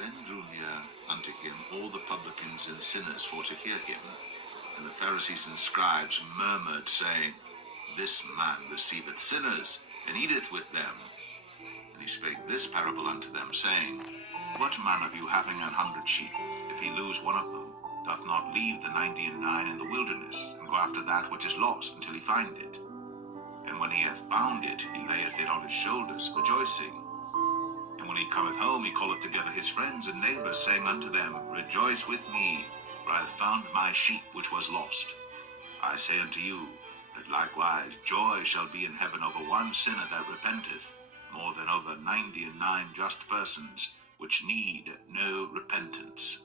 Then drew near unto him all the publicans and sinners for to hear him. And the Pharisees and scribes murmured, saying, This man receiveth sinners, and eateth with them. And he spake this parable unto them, saying, What man of you having 100 sheep, if he lose one of them, doth not leave the 99 in the wilderness, and go after that which is lost, until he find it? And when he hath found it, he layeth it on his shoulders, rejoicing. And when he cometh home, he calleth together his friends and neighbors, saying unto them, Rejoice with me, for I have found my sheep which was lost. I say unto you, that likewise joy shall be in heaven over one sinner that repenteth, more than over 99 just persons, which need no repentance.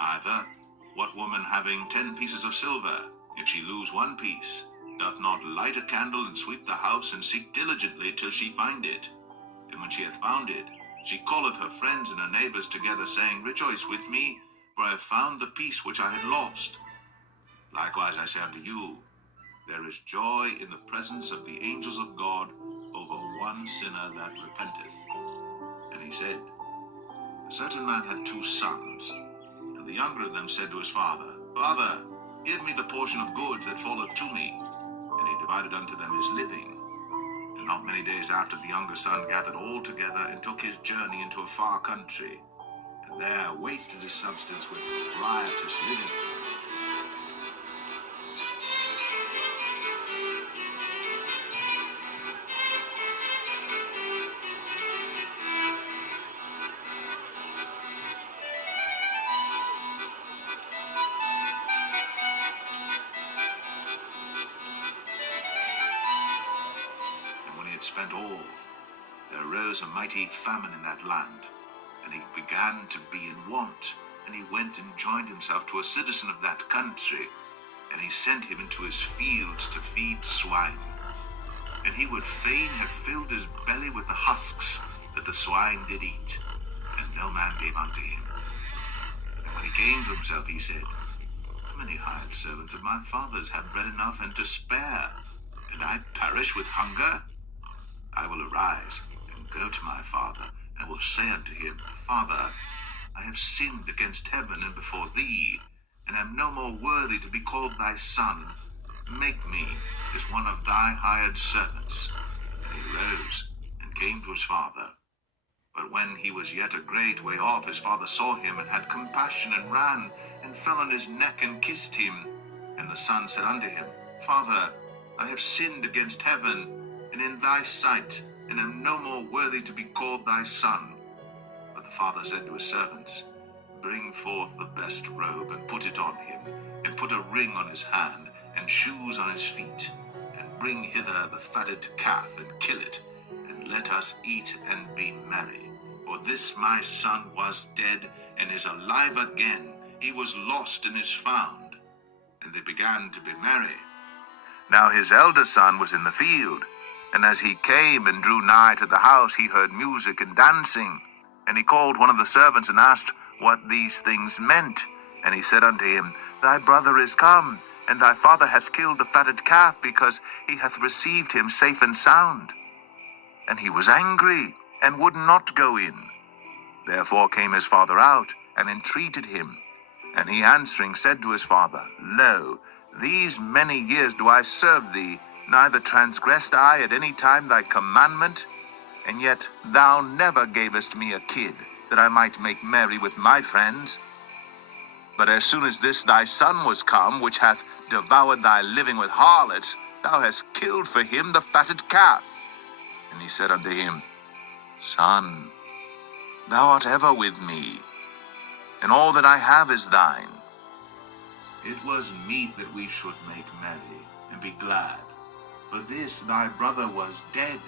Either, what woman having 10 pieces of silver, if she lose one piece, doth not light a candle and sweep the house, and seek diligently till she find it? And when she hath found it, she calleth her friends and her neighbors together, saying, Rejoice with me, for I have found the piece which I had lost. Likewise I say unto you, there is joy in the presence of the angels of God over one sinner that repenteth. And he said, A certain man had 2 sons, and the younger of them said to his father, Father, give me the portion of goods that falleth to me. And he divided unto them his living. And not many days after, the younger son gathered all together, and took his journey into a far country, and there wasted his substance with riotous living. Spent all, there arose a mighty famine in that land, and he began to be in want. And he went and joined himself to a citizen of that country, and he sent him into his fields to feed swine. And he would fain have filled his belly with the husks that the swine did eat, and no man gave unto him. And when he came to himself, he said, How many hired servants of my father's have bread enough and to spare, and I perish with hunger? I will arise and go to my father, and will say unto him, Father, I have sinned against heaven and before thee, and am no more worthy to be called thy son. Make me as one of thy hired servants. And he arose and came to his father. But when he was yet a great way off, his father saw him, and had compassion, and ran, and fell on his neck, and kissed him. And the son said unto him, Father, I have sinned against heaven, and in thy sight, and am no more worthy to be called thy son. But the father said to his servants, Bring forth the best robe, and put it on him, and put a ring on his hand, and shoes on his feet, and bring hither the fatted calf, and kill it, and let us eat and be merry. For this my son was dead, and is alive again. He was lost, and is found. And they began to be merry. Now his elder son was in the field. And as he came and drew nigh to the house, he heard music and dancing. And he called one of the servants, and asked what these things meant. And he said unto him, Thy brother is come, and thy father hath killed the fatted calf, because he hath received him safe and sound. And he was angry, and would not go in. Therefore came his father out, and entreated him. And he answering said to his father, Lo, these many years do I serve thee, neither transgressed I at any time thy commandment, and yet thou never gavest me a kid, that I might make merry with my friends. But as soon as this thy son was come, which hath devoured thy living with harlots, thou hast killed for him the fatted calf. And he said unto him, Son, thou art ever with me, and all that I have is thine. It was meet that we should make merry, and be glad. For this thy brother was dead,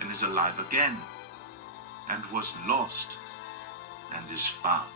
and is alive again, and was lost, and is found.